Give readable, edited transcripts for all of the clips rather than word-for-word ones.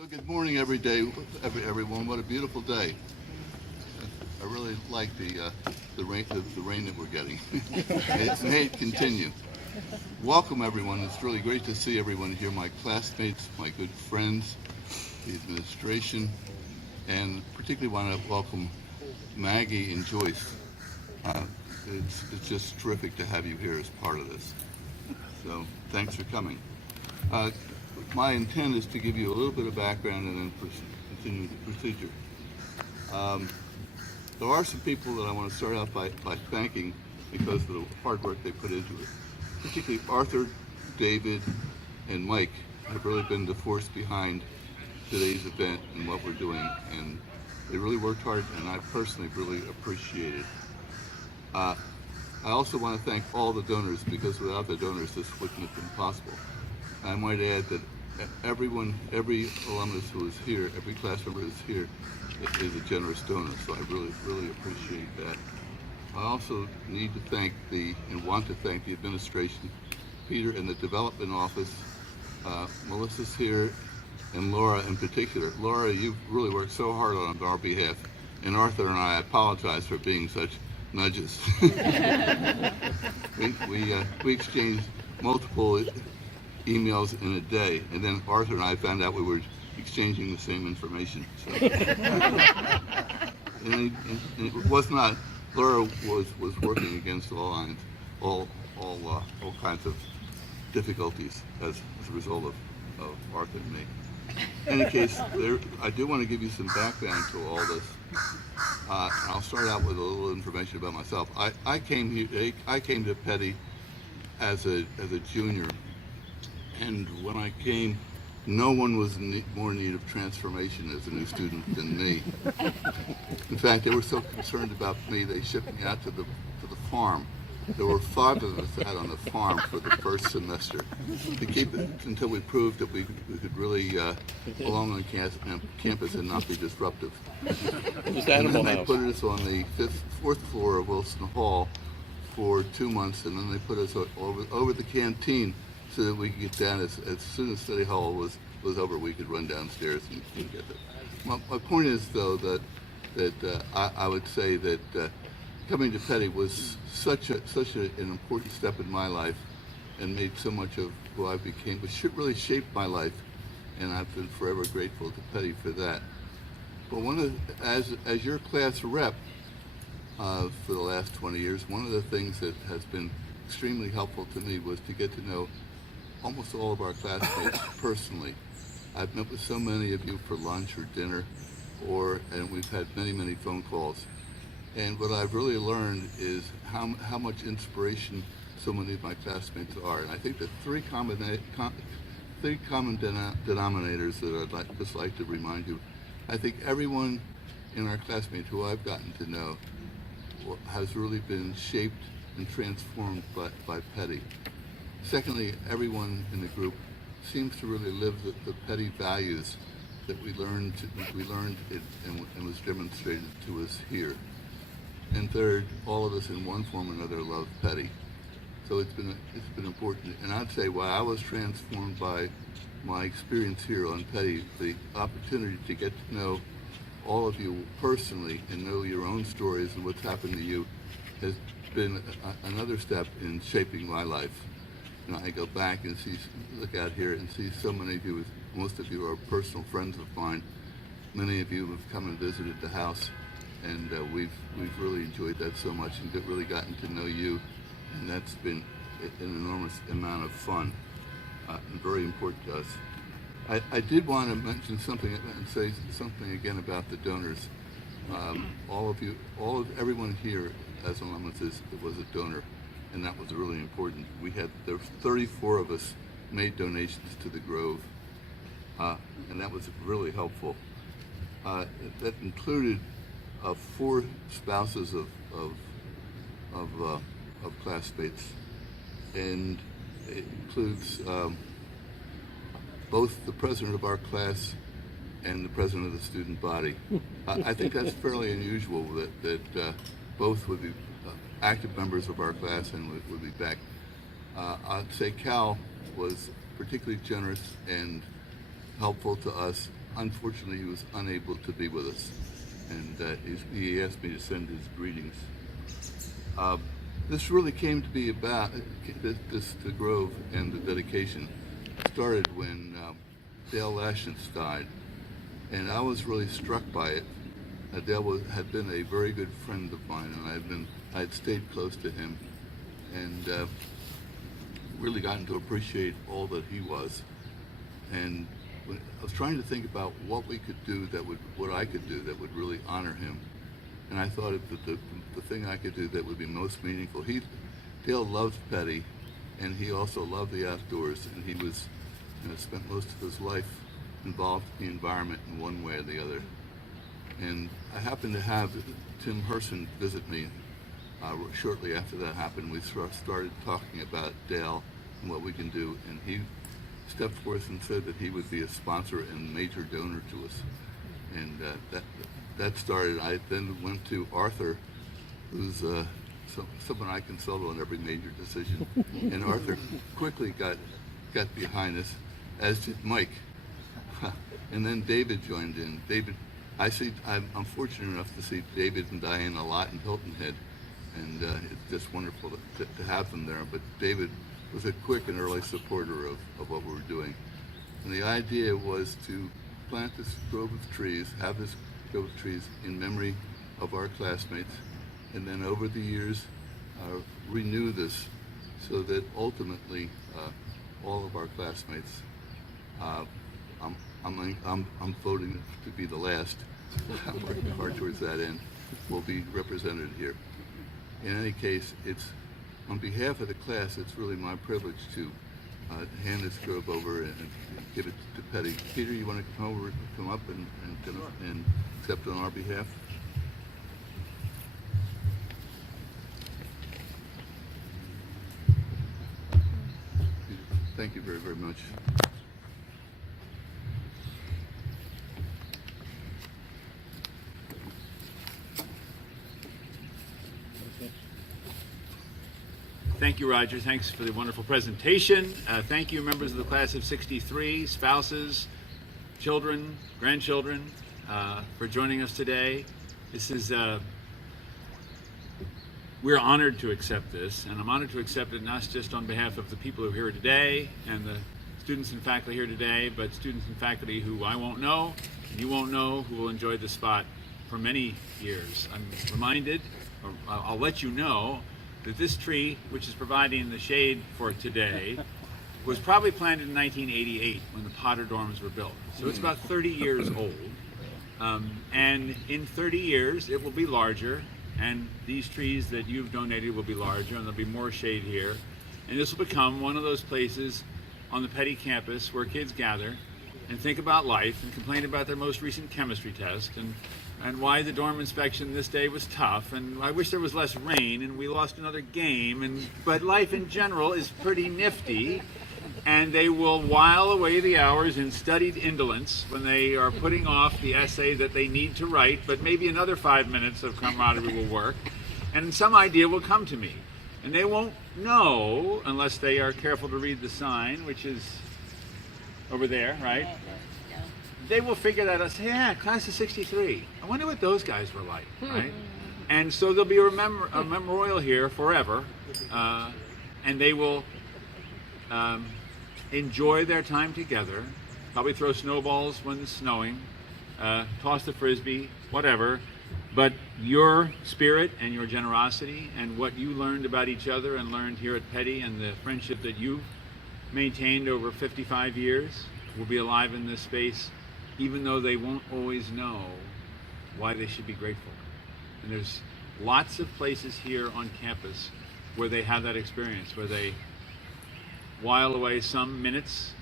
So good morning, everyone. What a beautiful day. I really like the rain that we're getting. May it continue. Welcome, everyone. It's really great to see everyone here. My classmates, my good friends, the administration, and particularly want to welcome Maggie and Joyce. Uh, it's just terrific to have you here as part of this. So thanks for coming. Uh, my intent is to give you a little bit of background and then continue the procedure. Um, there are some people that I want to start out by thanking because of the hard work they put into it. Particularly Arthur, David, and Mike have really been the force behind today's event and what we're doing. And they really worked hard, and I personally really appreciate it. I also want to thank all the donors because without the donors, this wouldn't have been possible. I might add that every alumnus who is here, every class member who is here, is a generous donor. So I really, really appreciate that. I also need to thank and want to thank the administration, Peter and the development office. Melissa's here, and Laura in particular. Laura, you've really worked so hard on our behalf, and Arthur and I apologize for being such nudges. we exchanged multiple emails in a day, and then Arthur and I found out we were exchanging the same information. So. and it was not. Laura was working against all lines, all kinds of difficulties as a result of Arthur and me. In any case, I do want to give you some background to all this. I'll start out with a little information about myself. I came to Peddie as a junior, and when I came, no one was more in need of transformation as a new student than me. In fact, they were so concerned about me, they shipped me out to the farm. There were 5 of us out on the farm for the first semester to keep it until we proved that we could really belong on campus and not be disruptive. Just and then they house. put us on the 4th floor of Wilson Hall for 2 months, and then they put us over the canteen so that we could get down as soon as study hall was over. We could run downstairs and get it. My point is, though, that I would say that coming to Peddie was such an important step in my life, and made so much of who I became. But really shaped my life, and I've been forever grateful to Peddie for that. But as your class rep for the last 20 years, one of the things that has been extremely helpful to me was to get to know almost all of our classmates personally. I've met with so many of you for lunch or dinner, and we've had many phone calls. And what I've really learned is how much inspiration so many of my classmates are. And I think the three common denominators that I'd just like to remind you. I think everyone in our classmates who I've gotten to know has really been shaped and transformed by Peddie. Secondly, everyone in the group seems to really live the Peddie values that we learned it and was demonstrated to us here. And third, all of us in one form or another love Peddie. So it's been important. And I'd say while I was transformed by my experience here on Peddie, the opportunity to get to know all of you personally and know your own stories and what's happened to you has been another step in shaping my life. You know, I go back and look out here and see so many of you, most of you are personal friends of mine. Many of you have come and visited the house, and we've really enjoyed that so much and really gotten to know you, and that's been an enormous amount of fun and very important to us. I did want to mention something and say something again about the donors. Everyone here as alumnus was a donor, and that was really important. There were 34 of us made donations to the Grove, and that was really helpful. That included 4 spouses of classmates, and it includes both the president of our class and the president of the student body. I think that's fairly unusual that both would be active members of our class and would be back. I'd say Cal was particularly generous and helpful to us unfortunately, he was unable to be with us, and he asked me to send his greetings. This really came to be about the Grove and the dedication started when Dale Lashens died, and I was really struck by it. Dale had been a very good friend of mine, and I had stayed close to him, and really gotten to appreciate all that he was. And I was trying to think about what we could do what I could do that would really honor him. And I thought that the thing I could do that would be most meaningful. Dale loved Peddie, and he also loved the outdoors, and he was, spent most of his life involved in the environment in one way or the other. And I happened to have Tim Herson visit me shortly after that happened. We started talking about Dale and what we can do, and he stepped forth and said that he would be a sponsor and major donor to us. And that started. I then went to Arthur, who's someone I consult on every major decision, and Arthur quickly got behind us, as did Mike. And then David joined in. I'm fortunate enough to see David and Diane a lot in Hilton Head, and it's just wonderful to have them there. But David was a quick and early supporter of what we were doing. And the idea was to plant this grove of trees, have this grove of trees in memory of our classmates, and then over the years renew this so that ultimately all of our classmates, I'm voting to be the last, I'm working hard towards that end, will be represented here. In any case, it's on behalf of the class, it's really my privilege to hand this grove over and give it to Peddie. Peter, you want to come up and accept it on our behalf? Thank you very, very much. Thank you, Roger. Thanks for the wonderful presentation. Thank you, members of the class of '63, spouses, children, grandchildren, for joining us today. This is, we're honored to accept this, and I'm honored to accept it not just on behalf of the people who are here today and the students and faculty here today, but students and faculty who I won't know, and you won't know, who will enjoy the spot for many years. I'm reminded, or I'll let you know, that this tree, which is providing the shade for today, was probably planted in 1988 when the Potter dorms were built. So it's about 30 years old. And in 30 years, it will be larger, and these trees that you've donated will be larger, and there'll be more shade here. And this will become one of those places on the Peddie campus where kids gather and think about life and complain about their most recent chemistry test and why the dorm inspection this day was tough, and I wish there was less rain and we lost another game, but life in general is pretty nifty, and they will while away the hours in studied indolence when they are putting off the essay that they need to write, but maybe another 5 minutes of camaraderie will work, and some idea will come to me. And they won't know unless they are careful to read the sign, which is over there, right? They will figure that out and say, yeah, class of '63. I wonder what those guys were like, right? And so there'll be a memorial here forever, and they will enjoy their time together, probably throw snowballs when it's snowing, toss the frisbee, whatever. But your spirit and your generosity and what you learned about each other and learned here at Peddie and the friendship that you've maintained over 55 years will be alive in this space, even though they won't always know why they should be grateful. And there's lots of places here on campus where they have that experience, where they while away some minutes.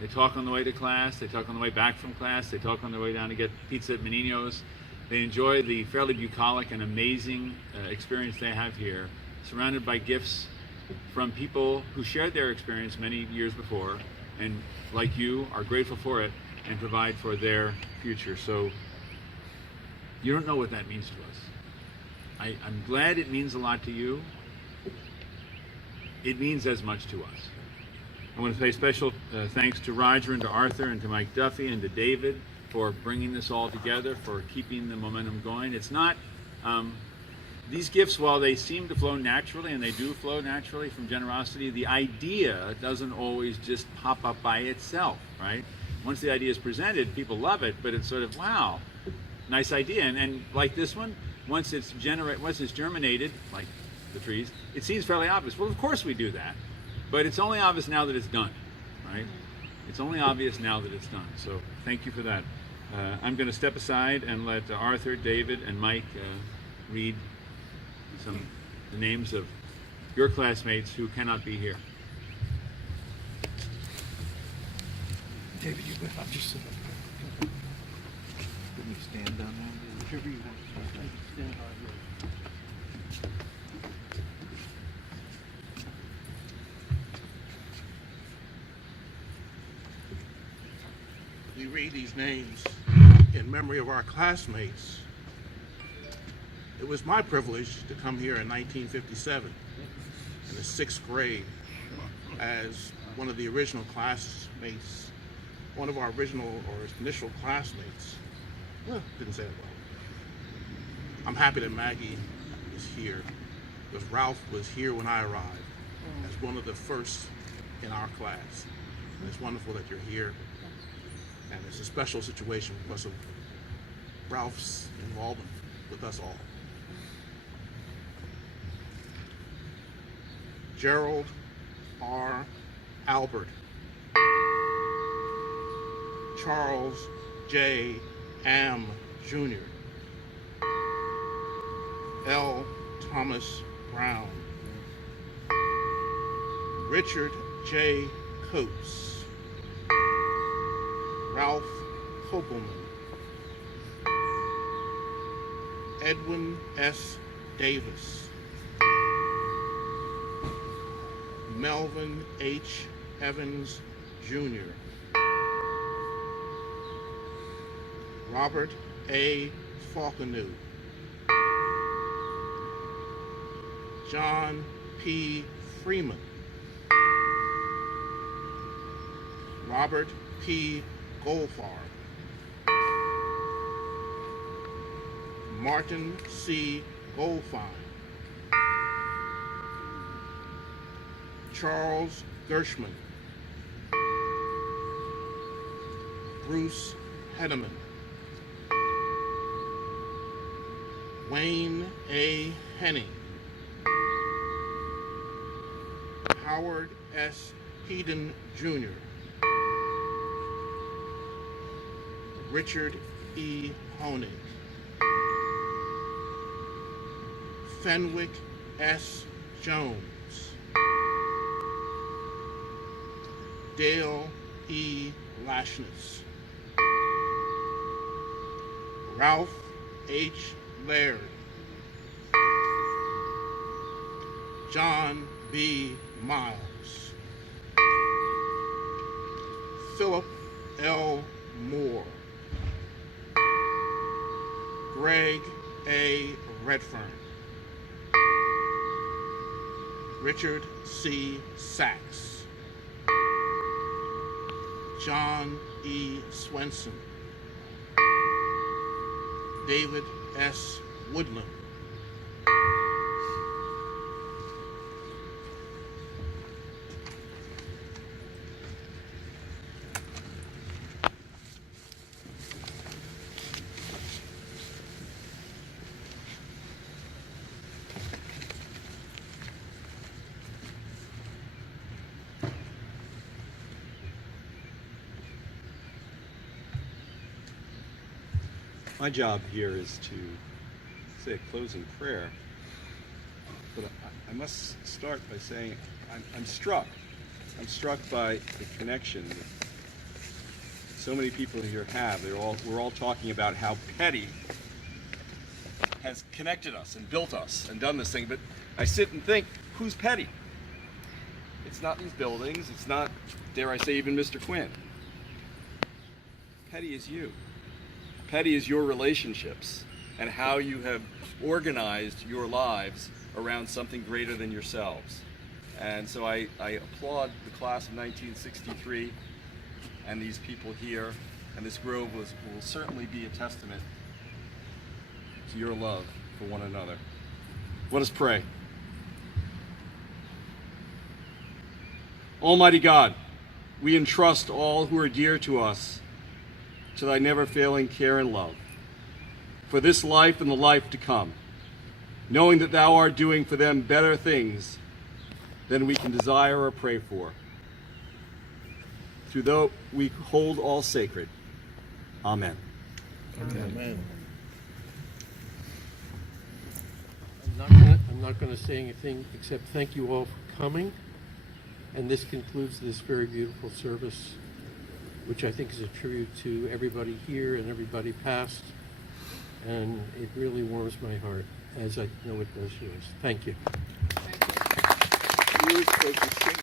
They talk on the way to class, they talk on the way back from class, they talk on the way down to get pizza at Menino's. They enjoy the fairly bucolic and amazing experience they have here, surrounded by gifts from people who shared their experience many years before, and like you, are grateful for it and provide for their future. So you don't know what that means to us. I'm glad it means a lot to you. It means as much to us. I want to say special thanks to Roger and to Arthur and to Mike Duffy and to David for bringing this all together, for keeping the momentum going. It's not, these gifts, while they seem to flow naturally, and they do flow naturally from generosity, the idea doesn't always just pop up by itself, right? Once the idea is presented, people love it, but it's sort of, wow, nice idea. And like this one, once it's germinated, like the trees, it seems fairly obvious. Well, of course we do that, but it's only obvious now that it's done, right? It's only obvious now that it's done. So thank you for that. I'm going to step aside and let Arthur, David, and Mike read the names of your classmates who cannot be here. David, you go. I'll just sit up there. Can you stand down there? Whichever you want. Stand by We read these names in memory of our classmates. It was my privilege to come here in 1957 in the 6th grade as one of the original classmates, one of our original or initial classmates. Well, didn't say it well. I'm happy that Maggie is here because Ralph was here when I arrived as one of the first in our class. And it's wonderful that you're here. And it's a special situation because of Ralph's involvement with us all. Gerald R. Albert. Charles J. Am Jr. L. Thomas Brown. Richard J. Coates. Ralph Kopelman. Edwin S. Davis. Melvin H. Evans, Jr. Robert A. Falconeau. John P. Freeman. Robert P. Goldfarb. Martin C. Goldfine. Charles Gershman. Bruce Hedeman. Wayne A. Henning. Howard S. Heaton, Jr. Richard E. Honig. Fenwick S. Jones. Dale E. Lashness. Ralph H. Laird. John B. Miles. Philip L. Moore. Greg A. Redfern. Richard C. Sachs. John E. Swenson. David S. Woodland. My job here is to say a closing prayer, but I must start by saying I'm struck. I'm struck by the connection that so many people here have. We're all talking about how Peddie has connected us and built us and done this thing, but I sit and think, who's Peddie? It's not these buildings. It's not, dare I say, even Mr. Quinn. Peddie is you. Peddie is your relationships and how you have organized your lives around something greater than yourselves. And so I applaud the class of 1963 and these people here, and this grove will certainly be a testament to your love for one another. Let us pray. Almighty God, we entrust all who are dear to us to thy never-failing care and love for this life and the life to come, knowing that thou art doing for them better things than we can desire or pray for. Through thou we hold all sacred. Amen. Amen. I'm not going to say anything except thank you all for coming. And this concludes this very beautiful service, which I think is a tribute to everybody here and everybody past. And it really warms my heart, as I know it does yours. Thank you. You were supposed to sing